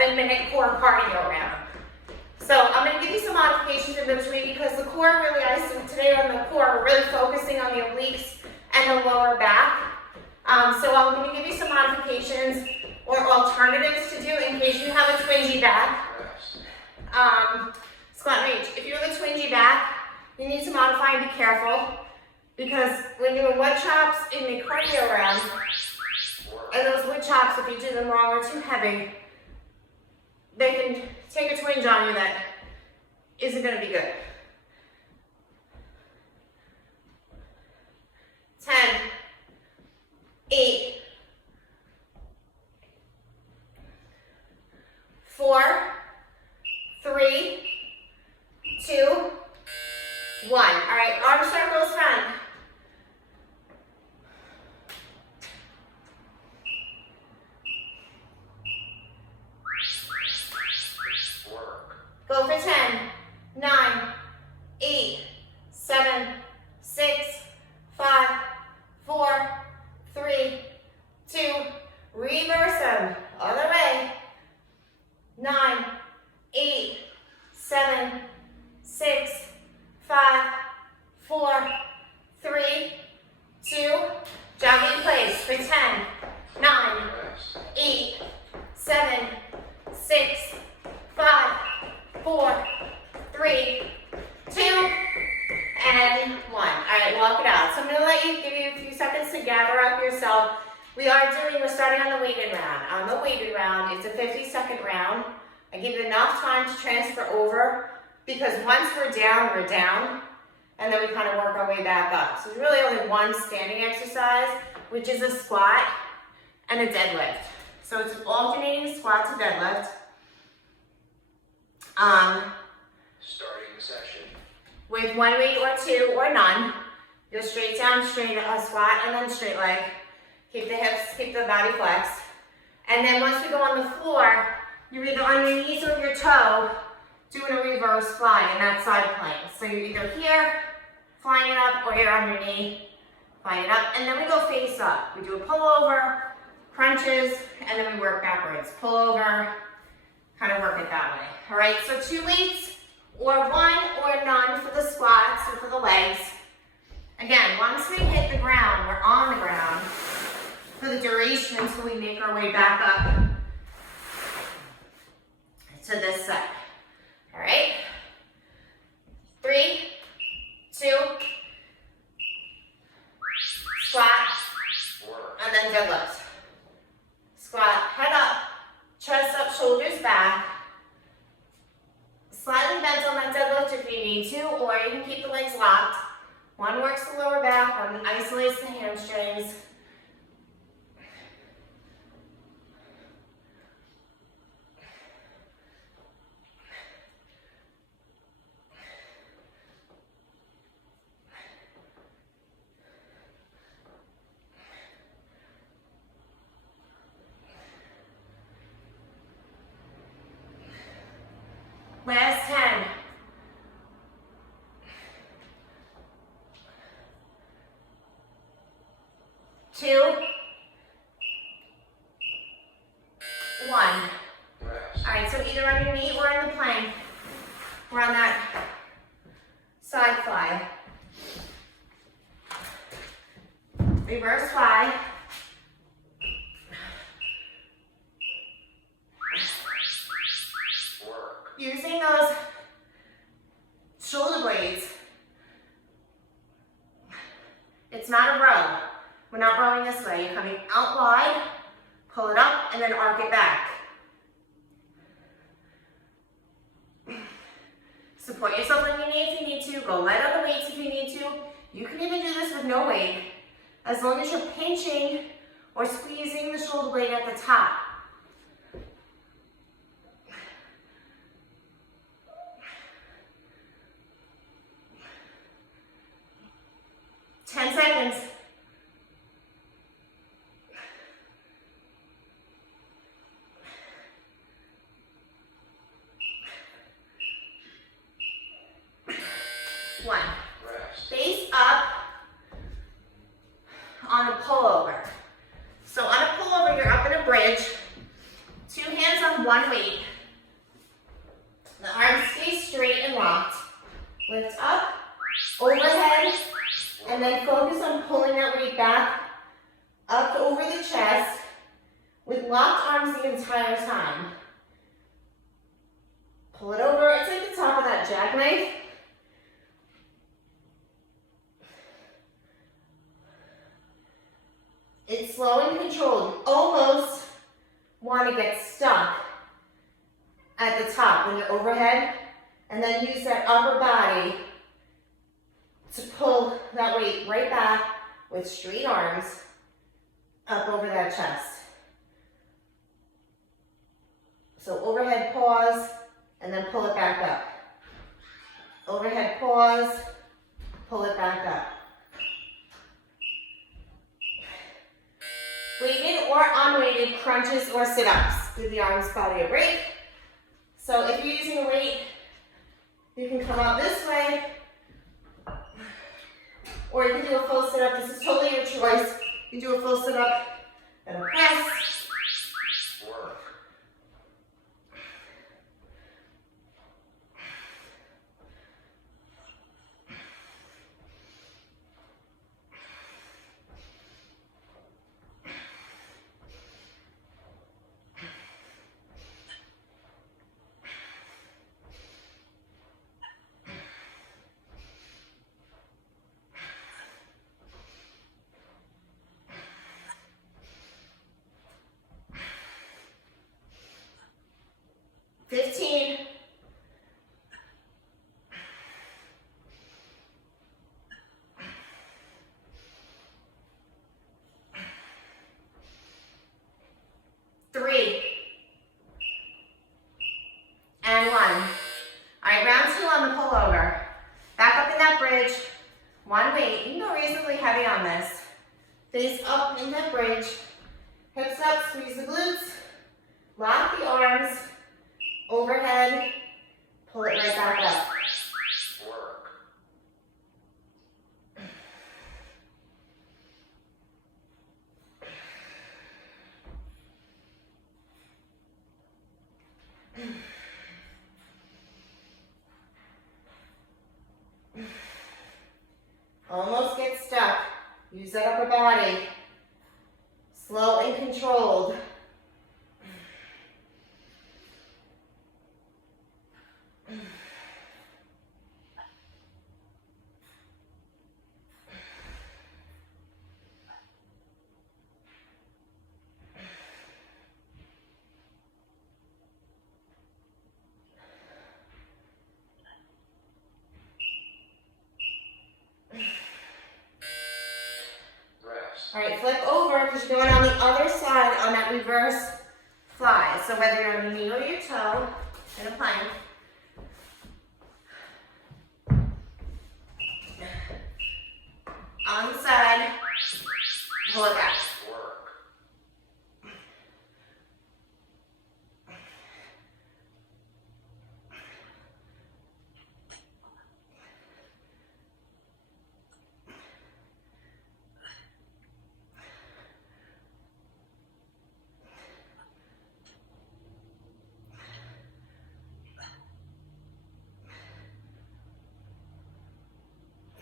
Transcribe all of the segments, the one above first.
7-minute core cardio round. So I'm going to give you some modifications in between because the core really, today on the core, we're really focusing on the obliques and the lower back. So I'm going to give you some modifications or alternatives to do in case you have a twingy back. Squat range. If you have a twingy back, you need to modify and be careful because when you're doing wood chops in the cardio round, and those wood chops, if you do them wrong or too heavy, they can take a twinge on you that isn't going to be good. 10, 8, 4, 3, 2, 1. All right, arm circles front. Go for 10, 9, 8, 7, 6, 5, 4, 3, 2, reverse them, other way. 9, 8, 7, 6, 5, 4, 3, 2, jog in place for 10, 9, 8, 7, 6, 5, 4, 3, 2, and 1. All right, walk it out. So I'm gonna give you a few seconds to gather up yourself. We're starting on the weighted round. On the weighted round, it's a 50-second round. I give you enough time to transfer over because once we're down, and then we kind of work our way back up. So there's really only one standing exercise, which is a squat and a deadlift. So it's an alternating squat to deadlift. Starting the session. With one weight or two or none. Go straight down, straight squat, and then straight leg. Keep the hips, keep the body flexed. And then once we go on the floor, you're either on your knees or your toe, doing a reverse fly in that side plank. So you're either here, flying it up, or you're on your knee, flying it up. And then we go face up. We do a pullover, crunches, and then we work backwards. Pull over, kind of work it that way. All right, so 2 weights, or 1 or none for the squats or for the legs. Again, once we hit the ground, we're on the ground for the duration until we make our way back up to this side. All right, 3, 2, squat, and then deadlift. Squat, head up, chest up, shoulders back. Slightly bent on that deadlift if you need to, or you can keep the legs locked. One works the lower back, one isolates the hamstrings. Last 10. 2, 1. All right, so either on your knee or in the plank. We're on that side fly. Reverse fly. Using those shoulder blades. It's not a row. We're not rowing this way. You're coming out wide, pull it up, and then arc it back. Support yourself on your knee if you need to. Go light on the weights if you need to. You can even do this with no weight, as long as you're pinching or squeezing the shoulder blade at the top. Seconds. One. Face up on a pullover. So on a pullover, you're up in a bridge. 2 hands on on one weight. The arms stay straight and locked. Lift up, overhead, and then focus on pulling that weight back up over the chest with locked arms the entire time. Pull it over. It's like the top of that jackknife. It's slow and controlled. You almost want to get stuck at the top when you're overhead, and then use that upper body to pull that weight right back with straight arms up over that chest. So overhead pause, and then pull it back up. Overhead pause, pull it back up. Weighted or unweighted crunches or sit-ups. Give the arms body a break. So if you're using a weight, you can come up this way, or you can do a full sit-up. This is totally your choice. You can do a full sit-up and a press. Work. $15. Three. And one. All right, round two on the pullover. Back up in that bridge. One weight. You can go reasonably heavy on this. Face up in that bridge. Hips up, squeeze the glutes. Lock the arms. Overhead. Pull it right back up. Work. Almost get stuck. Use that upper body. Slow and controlled. Rest. All right, flip over because you're going on the other side on that reverse fly. So whether you're on your knee or your toe in a plank, on the side, pull it back. Work.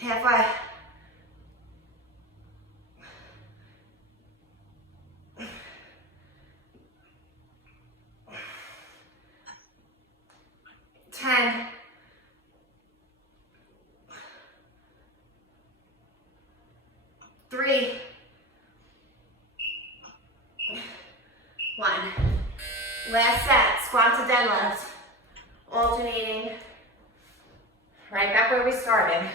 Halfway. Ten. Three. One. Last set, squat to deadlift. Alternating. Right back where we started.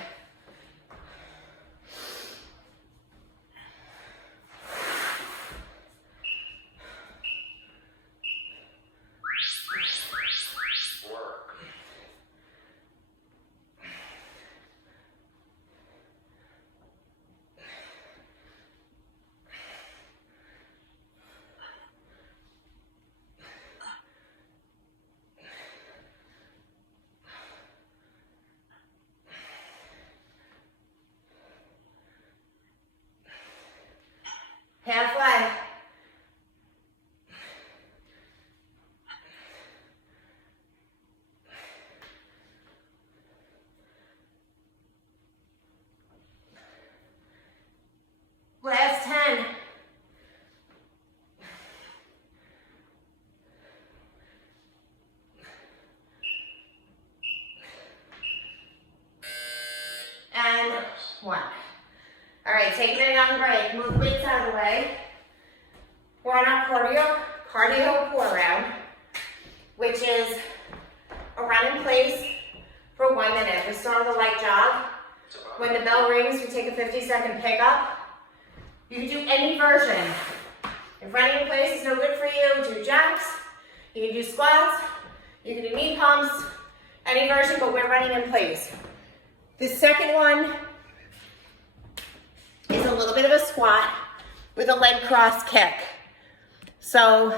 Work. move weights out of the way. We're on our cardio core round, which is a run in place for 1 minute. We start with a light jog. When the bell rings, we take a 50-second pickup. You can do any version. If running in place is no good for you, do jacks. You can do squats. You can do knee pumps. Any version, but we're running in place. The second one is a little bit of a squat with a leg cross kick. So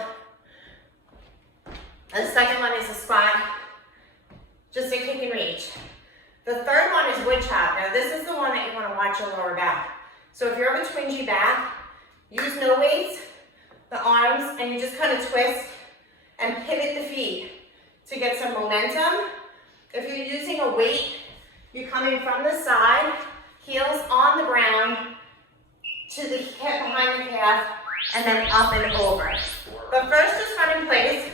the second one is a squat, just a kick and reach. The third one is wood chop. Now this is the one that you want to watch your lower back. So if you have a twingy back, use no weights, the arms, and you just kind of twist and pivot the feet to get some momentum. If you're using a weight, you're coming from the side, heels on the ground, to the hip behind the calf, and then up and over. But first, just run in place.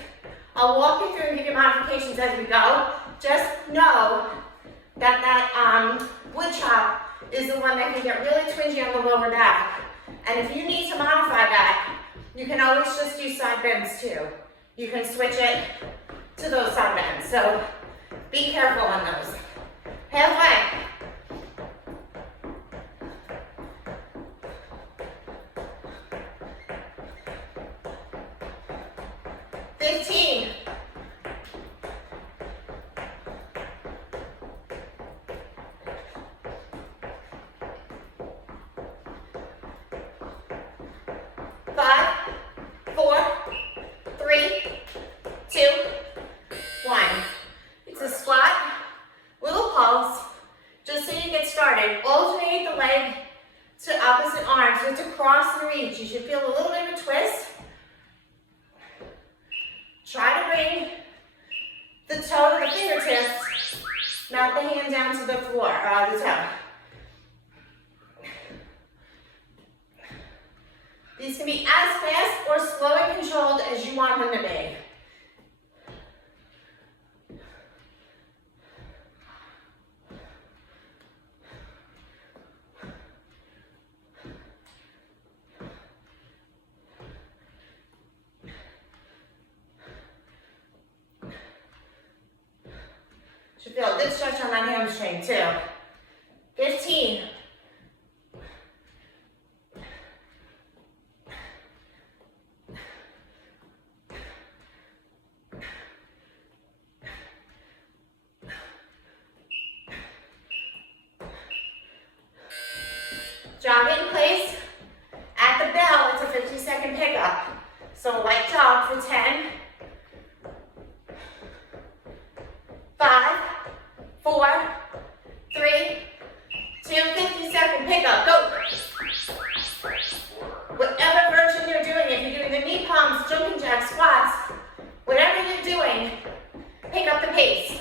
I'll walk you through and give you modifications as we go. Just know that wood chop is the one that can get really twingy on the lower back. And if you need to modify that, you can always just do side bends too. You can switch it to those side bends. So be careful on those. Halfway. 15. 5, 4, 3, 2, 1. It's a squat, little pulse, just so you get started. Alternate the leg to opposite arm, so to cross and reach. You should feel a little bit of a twist. Try to bring the toe to the fingertips, not the hand down to the floor, the toe. These can be as fast or slow and controlled as you want them to be. Should feel a good stretch on that hamstring too. 15. 50-second pickup. So light jog for 10, 5, 4, 3, 2, 50-second pickup. Go. Whatever version you're doing, if you're doing the knee pumps, jumping jacks, squats, whatever you're doing, pick up the pace.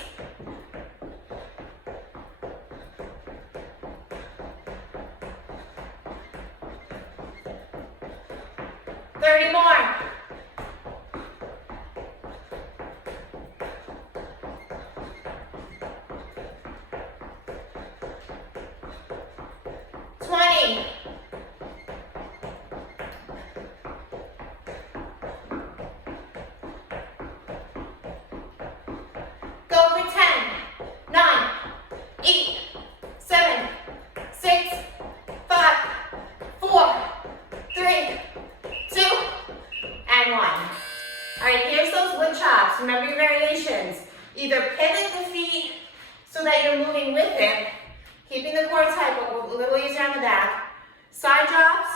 More. 20. Go for 10, 9, 8, 7, 6, 5, 4, 3, 2, and 1. All right, here's those wood chops. Remember your variations. Either pivot the feet so that you're moving with it, keeping the core tight, but a little easier on the back. Side drops,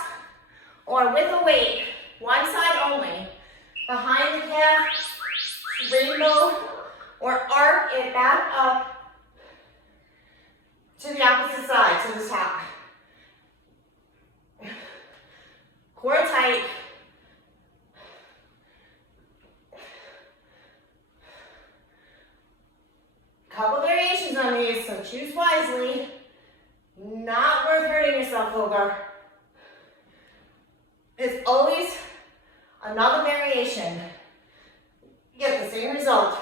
or with a weight, one side only. Behind the calf, rainbow, or arc it back up to the opposite side, to the top. Core tight. Couple variations on these, so choose wisely. Not worth hurting yourself over. It's always another variation. You get the same result.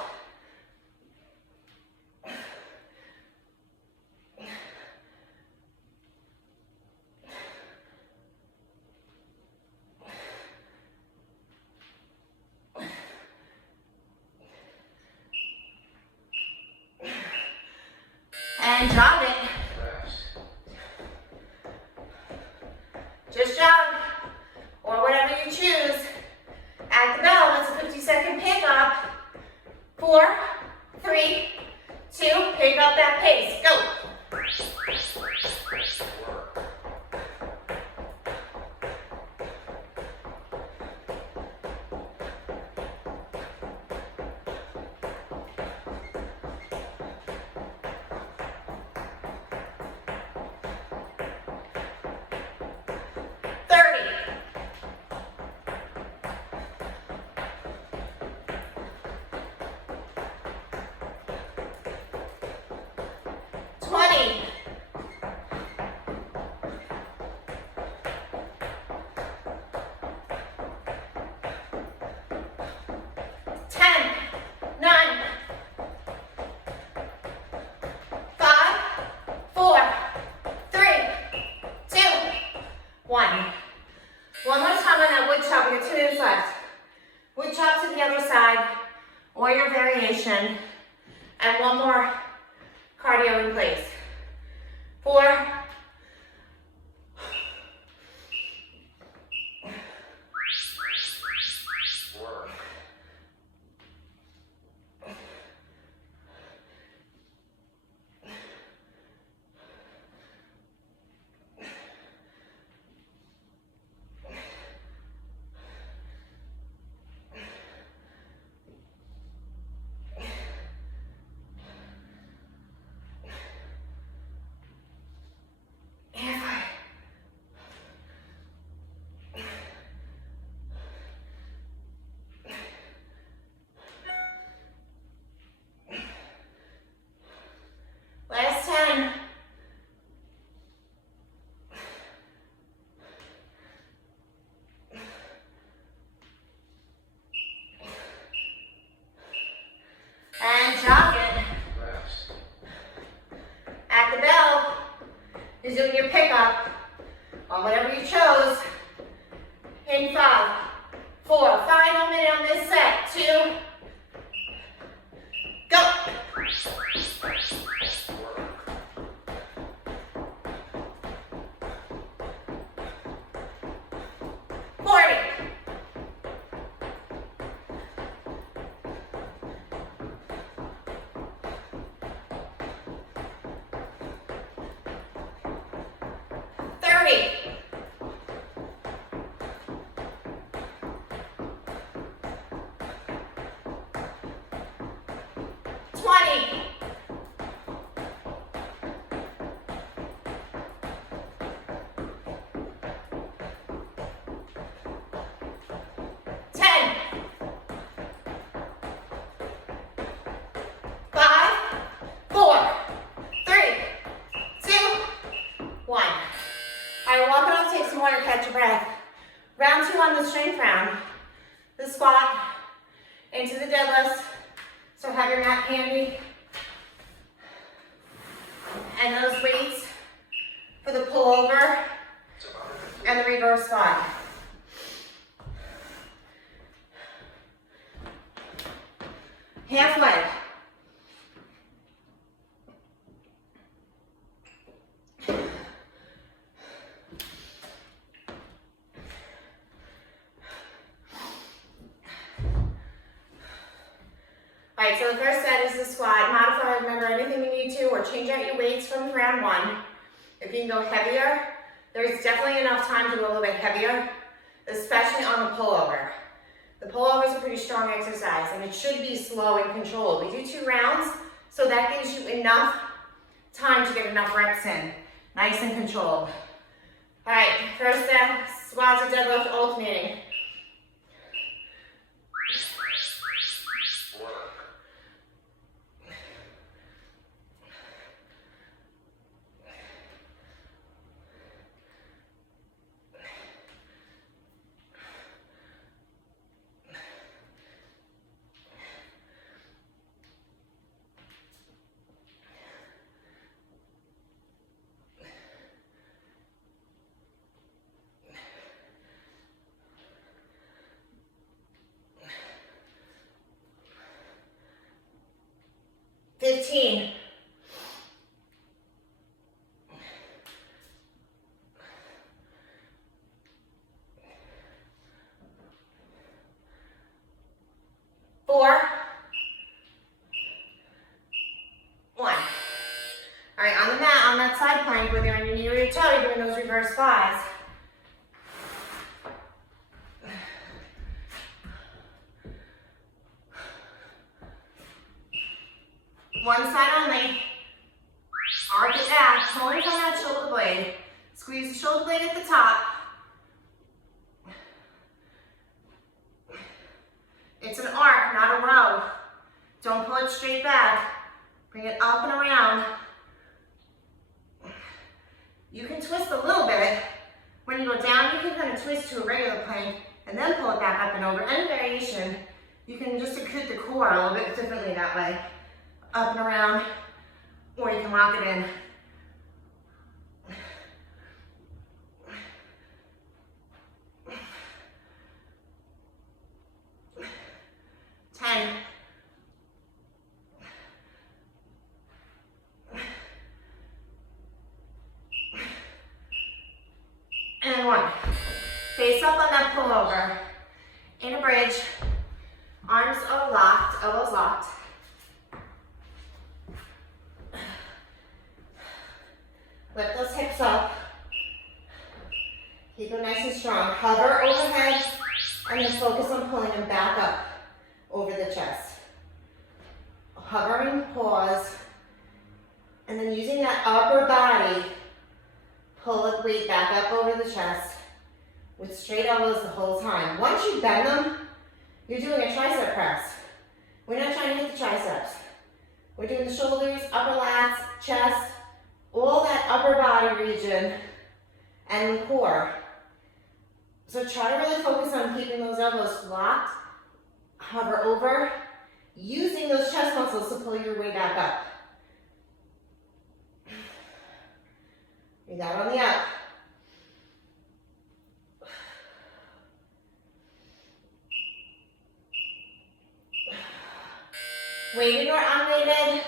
And jog it. Rest. Just jog, or whatever you choose. At the bell, it's a 50-second pickup. 4, 3, 2, pick up that pace. Go. Work. 30. 20. 10, 9, 5, 4, 3, 2, 1. One more time on that wood chop. We got 2 minutes left. Wood chop to the other side, or your variation, and one more cardio in place. 4, Work. and 5. Last 10. And jog it. Rest. At the bell, you're doing your pickup on whatever you chose. In 5, 4, final minute on this set. 2, go. Work. 40. 30. 20. 10. 5, 4, 3, 2, 1. All right, walk it off, take some water, catch your breath. Round 2 on the strength round. The squat into the deadlifts. So have your mat handy. And those weights for the pullover It's about to complete. and the reverse squat. Halfway. All right, so the first set is the squat. Modify, remember, anything you need to, or change out your weights from round 1. If you can go heavier, there's definitely enough time to go a little bit heavier, especially on the pullover. The pullover is a pretty strong exercise, and it should be slow and controlled. We do 2 rounds, so that gives you enough time to get enough reps in. Nice and controlled. All right, first set, squats or deadlift alternating. Work. 15. that side plank, whether you're on your knee or your toe, you're doing those reverse flies. One side only. Arc it back, pulling from that shoulder blade. Squeeze the shoulder blade at the top. It's an arc, not a row. Don't pull it straight back. Bring it up and around. You can twist a little bit. When you go down, you can kind of twist to a regular plank and then pull it back up and over. Any variation, you can just acute the core a little bit differently that way. Up and around, or you can lock it in. And 1. Face up on that pullover. In a bridge. Arms are locked, elbows locked. Lift those hips up. Keep them nice and strong. Hover overhead and then focus on pulling them back up over the chest. Hovering, pause, and then using that upper body, pull the weight back up over the chest with straight elbows the whole time. Once you bend them, you're doing a tricep press. We're not trying to hit the triceps. We're doing the shoulders, upper lats, chest, all that upper body region and the core. So try to really focus on keeping those elbows locked, hover over, using those chest muscles to pull your way back up. Breathe out on the up. Weighted or unweighted,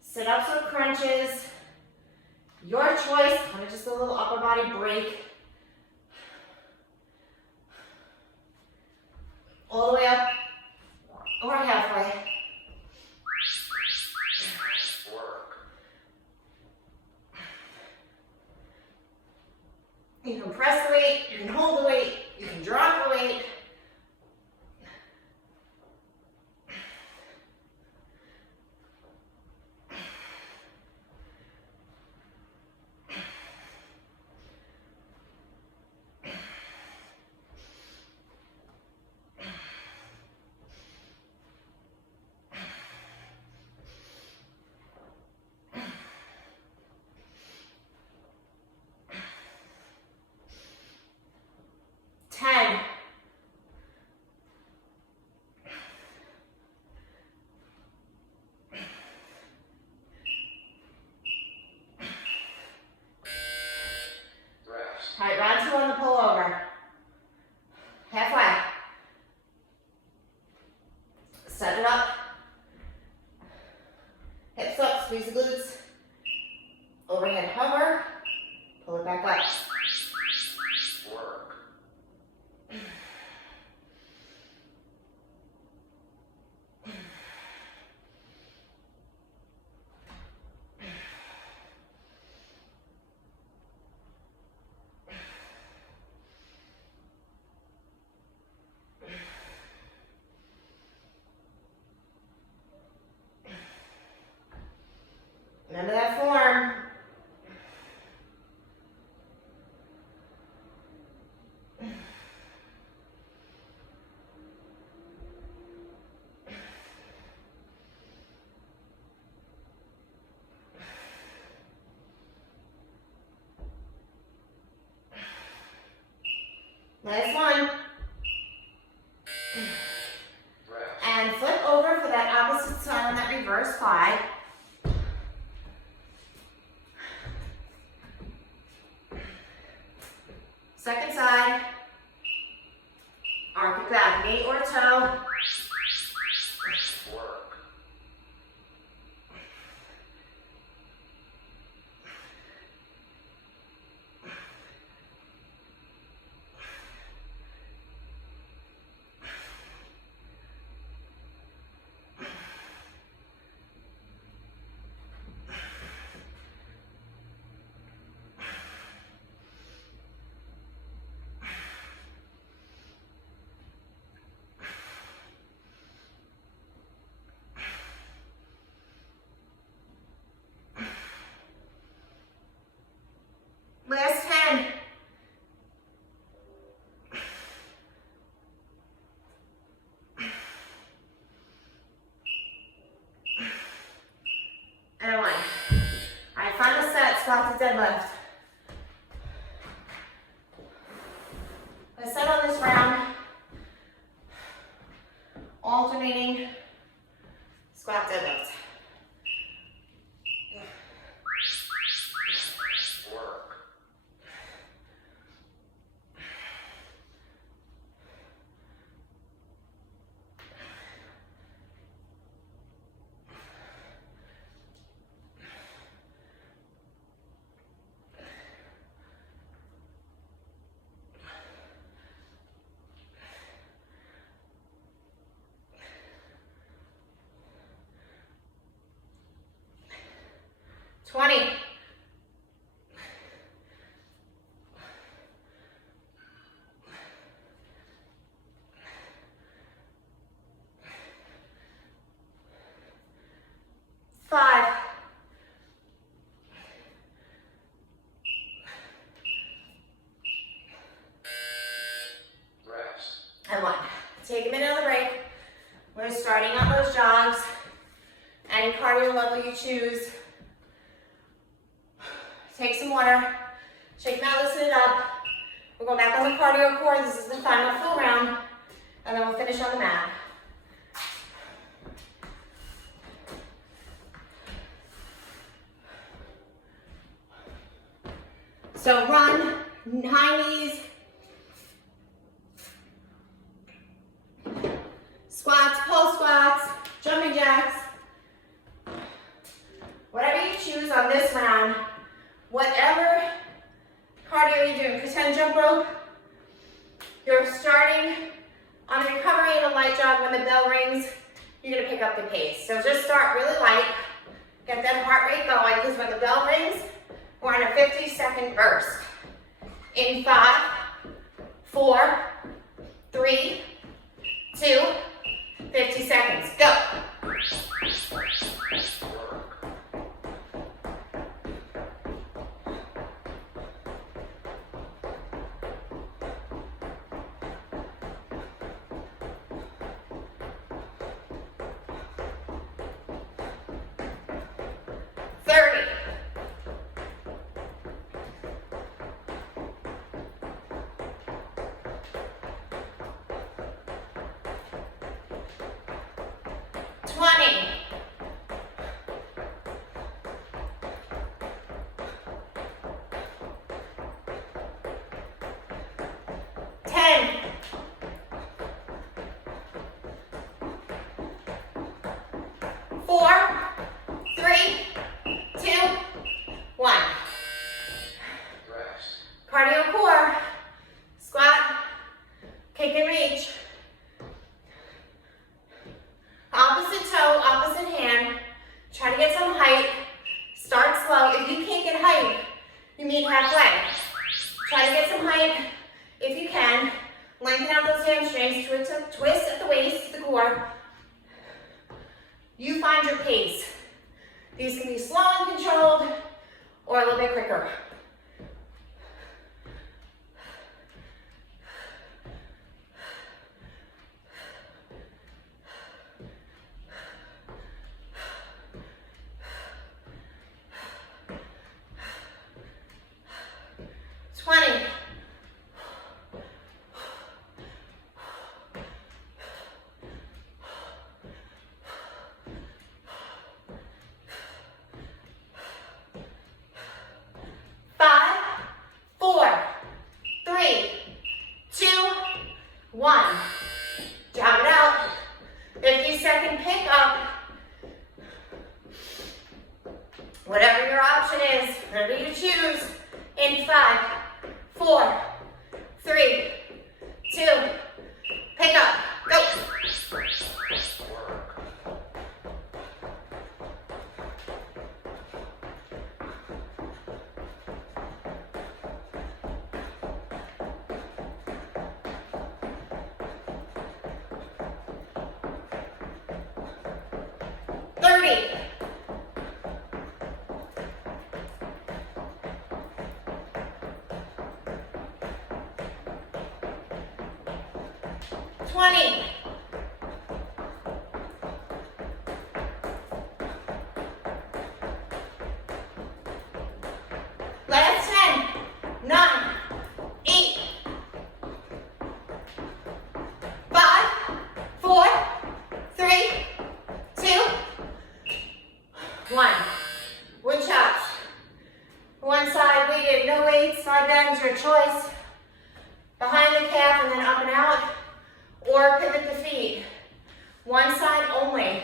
sit-ups or crunches, your choice, kind of just a little upper body break. All the way up or halfway. Work. You can press the weight, you can hold the weight, you can drop the weight. All right, round 2 on the pullover. Halfway. Set it up. Hips up, squeeze the glutes. Overhead hover. Pull it back up. Work. Remember that form. Last one. Rest. And flip over for that opposite side on that reverse fly. Second side. Arc it back, knee or toe. Work. squat to deadlift. Let's set on this round. Alternating squat deadlift. Work. 20. Five. Rest. And one. Take a minute on the break. We're starting on those jogs. Any cardio level you choose. Take some water. Shake them out, loosen it up. We're going back on the cardio core. This is the final full round. And then we'll finish on the mat. So run, high knees, squats, pulse squats, jumping jacks. Whatever you choose on this round, whatever cardio you're doing, pretend jump rope, you're starting on a recovery and a light jog. When the bell rings, you're gonna pick up the pace. So just start really light, get that heart rate going, because when the bell rings, we're in a 50-second burst. In 5, 4, 3, 2, 50 seconds, go. Work. 30. 20. 10. 4, 3, 2, 1. Rest. Cardio core, squat, kick and reach. Opposite toe, opposite hand. Try to get some height. Start slow. If you can't get height, you meet halfway. Try to get some height if you can. Lengthen out those hamstrings, twist at the waist, the core. You find your pace. These can be slow and controlled or a little bit quicker. Whatever your option is, whatever you choose, in 5, 4, 3, 2, pick up, go. Work. 30. 20. Last 10, 9, 8, 5, 4, 3, 2, 1. Wood chops. One side weighted, no weights, side bends, your choice. Behind the calf and then up and out, or pivot the feet. One side only.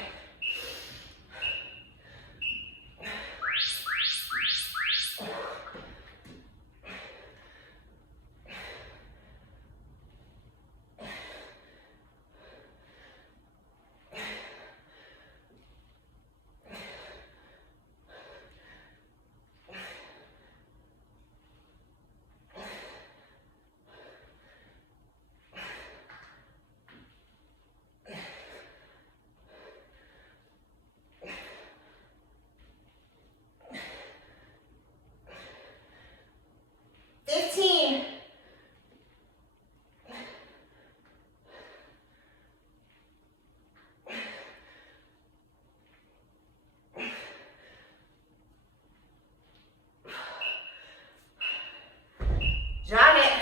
Jog it,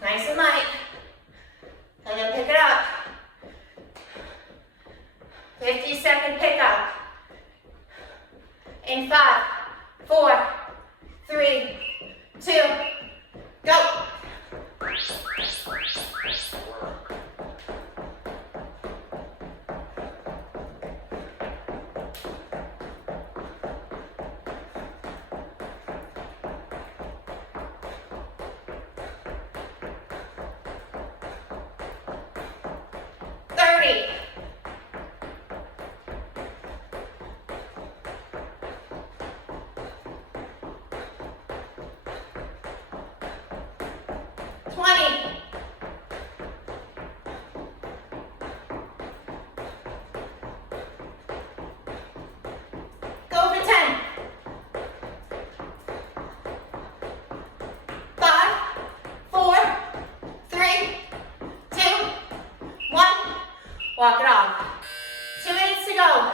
nice and light, and then pick it up. 50-second pickup. In 5, 4, 3, 2, go. Work. 30. 20. 10. 5, 4, 3, 2, 1. Walk it off. 2 minutes to go.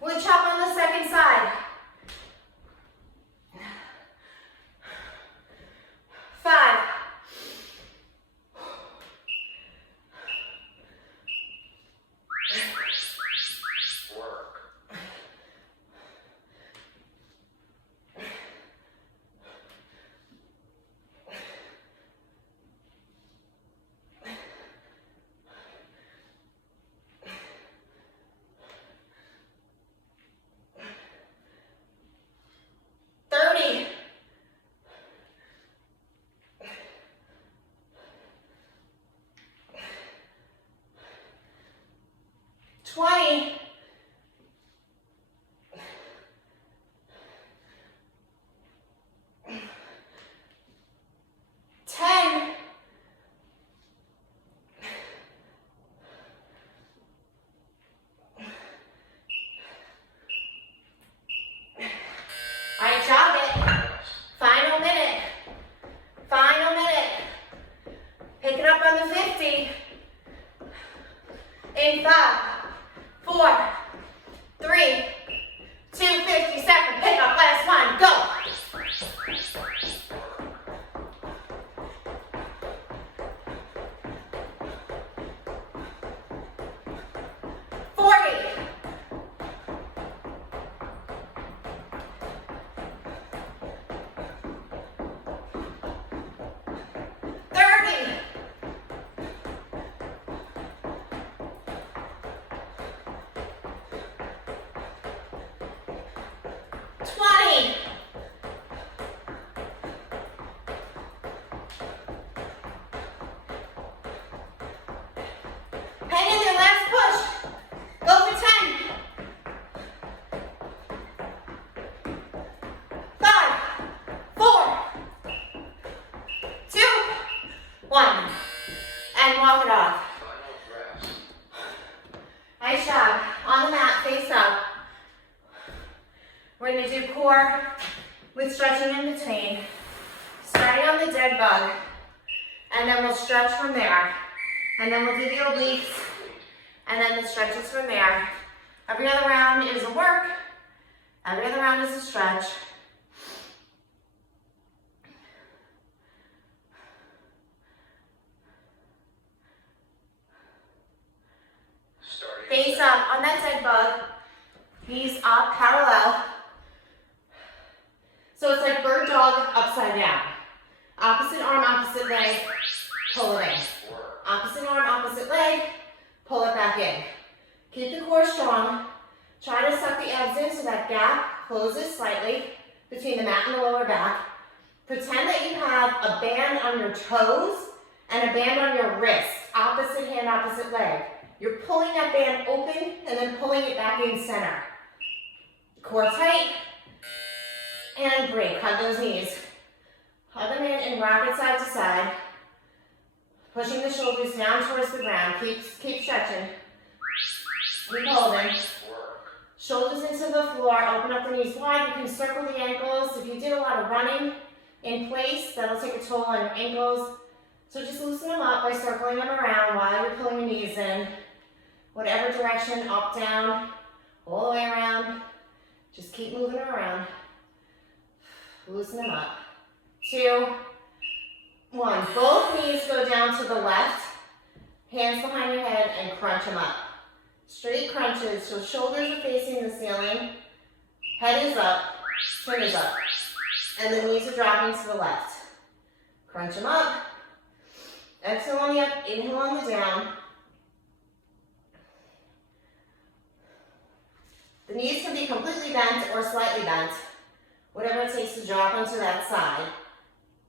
Wood chop on the second side. 5. 30. 20. 10. 'All right, jog it. Final minute. Final minute. Pick it up on the 50. In 5, 4, 3, 2, 50-second pickup. Last one. Go. 40. 30. 20. 'Hang in there, last push. Go for 10. 5, 4, 2, 1. And walk it off. Final rest. Nice job. On the mat, face up. We're going to do core with stretching in between. Starting on the dead bug. And then we'll stretch from there. And then we'll do the obliques. And then the stretches from there. Every other round is a work. Every other round is a stretch. on that dead bug. Knees up, parallel. So it's like bird dog upside down. Opposite arm, opposite leg, pull it in. Work. Opposite arm, opposite leg, pull it back in. Keep the core strong. Try to suck the abs in so that gap closes slightly between the mat and the lower back. Pretend that you have a band on your toes and a band on your wrist. Opposite hand, opposite leg. You're pulling that band open and then pulling it back in center. Core tight. And break. Hug those knees. Hug them in and rock it side to side. Pushing the shoulders down towards the ground. Keep stretching. Keep holding. Work. Shoulders into the floor. Open up the knees wide. You can circle the ankles. If you did a lot of running in place, that'll take a toll on your ankles. So just loosen them up by circling them around while you're pulling your knees in. Whatever direction, up, down, all the way around. Just keep moving around. Loosen them up. 2, 1. Both knees go down to the left. Hands behind your head and crunch them up. Straight crunches, so shoulders are facing the ceiling. Head is up, chin is up. And the knees are dropping to the left. Crunch them up. Exhale on the up, inhale on the down. The knees can be completely bent or slightly bent. Whatever it takes to drop onto that side.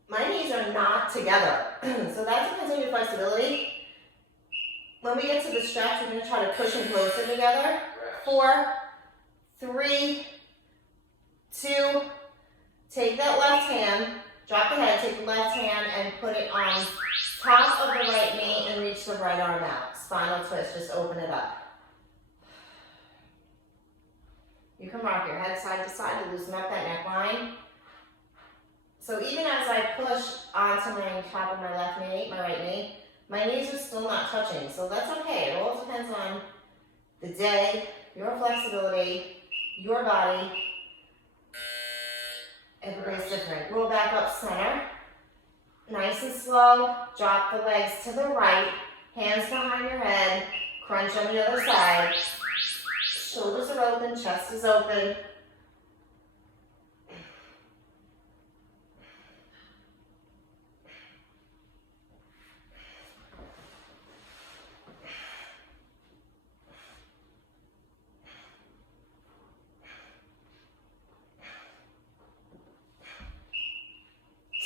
My knees are not together, so that depends on your flexibility. When we get to the stretch, we're going to try to push them closer together. Rest. 4, 3, 2, take that left hand, drop the head, take the left hand and put it on top of the right knee and reach the right arm out. Spinal twist, just open it up. You can rock your head side to side to loosen up that neckline. So even as I push onto my top of my left knee, my right knee, my knees are still not touching. So that's okay. It all depends on the day, your flexibility, your body. Everybody's different. Roll back up center. Nice and slow. Drop the legs to the right. Hands behind your head. Crunch on the other side. Shoulders are open, chest is open.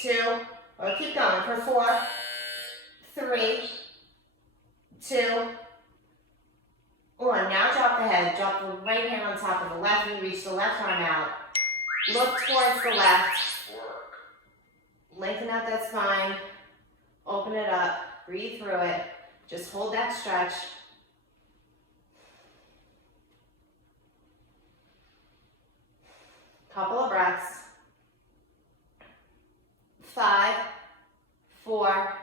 Two, or keep going for 4, 3, 2, 1. Now drop the head, drop the right hand on top of the left knee, reach the left arm out. Look towards the left. Work. Lengthen out that spine. Open it up. Breathe through it. Just hold that stretch. Couple of breaths. 5, 4,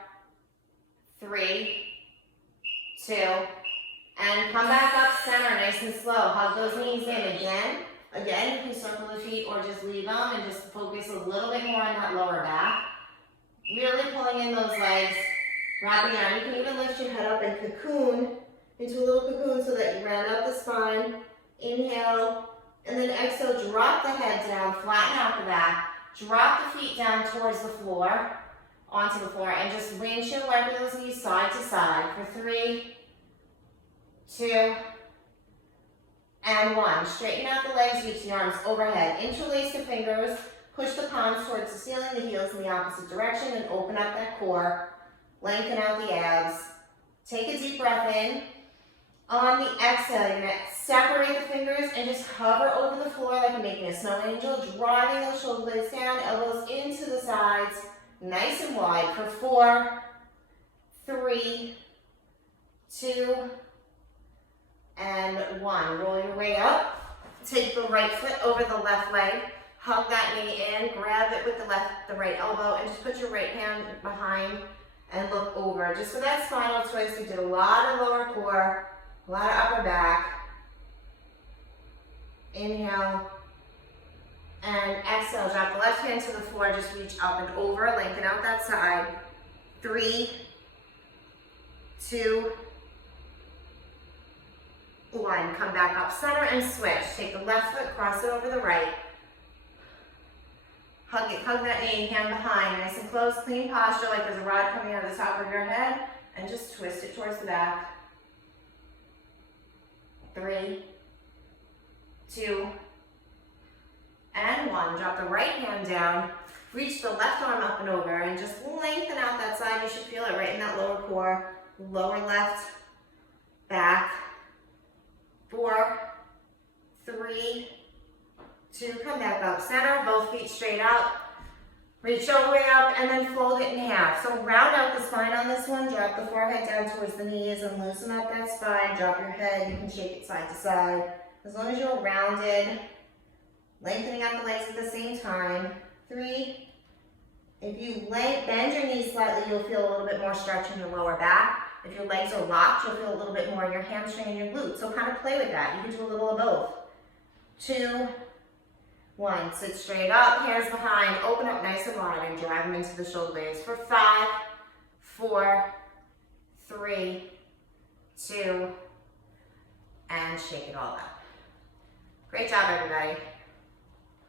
3, 2, and come back up center, nice and slow. Hug those knees in again. Again, you can circle the feet or just leave them and just focus a little bit more on that lower back. Really pulling in those legs, wrapping out. You can even lift your head up and cocoon into a little cocoon so that you round out the spine. Inhale, and then exhale, drop the head down, flatten out the back. Drop the feet down towards the floor, onto the floor, and just windshield wiper those knees side to side for 3, 2, and 1. Straighten out the legs, reach the arms overhead. Interlace the fingers, push the palms towards the ceiling, the heels in the opposite direction, and open up that core. Lengthen out the abs. Take a deep breath in. On the exhale, you're going to separate the fingers and just hover over the floor like you're making a snow angel, driving those shoulder blades down, elbows into the sides, nice and wide for 4, 3, 2, and 1. Roll your way up. Take the right foot over the left leg. Hug that knee in. Grab it with the right elbow, and just put your right hand behind and look over. Just for that spinal twist, we did a lot of lower core, a lot of upper back. Inhale. And exhale. Drop the left hand to the floor. Just reach up and over. Lengthen out that side. 3, 2, 1, come back up center and switch. Take the left foot, cross it over the right. Hug that knee, hand behind, nice and close, clean posture like there's a rod coming out of the top of your head, and just twist it towards the back. 3, 2, and 1. Drop the right hand down, reach the left arm up and over, and just lengthen out that side. You should feel it right in that lower core, lower left, back. 4, 3, 2, come back up center, both feet straight up. Reach all the way up and then fold it in half. So round out the spine on this one, drop the forehead down towards the knees and loosen up that spine. Drop your head, you can shake it side to side. As long as you're rounded, lengthening out the legs at the same time. 3, if you bend your knees slightly, you'll feel a little bit more stretch in your lower back. If your legs are locked, you'll feel a little bit more in your hamstring and your glutes. So kind of play with that. You can do a little of both. 2, 1, sit straight up, hands behind, open up nice and wide and drive them into the shoulder blades for 5, 4, 3, 2, and shake it all out. Great job, everybody.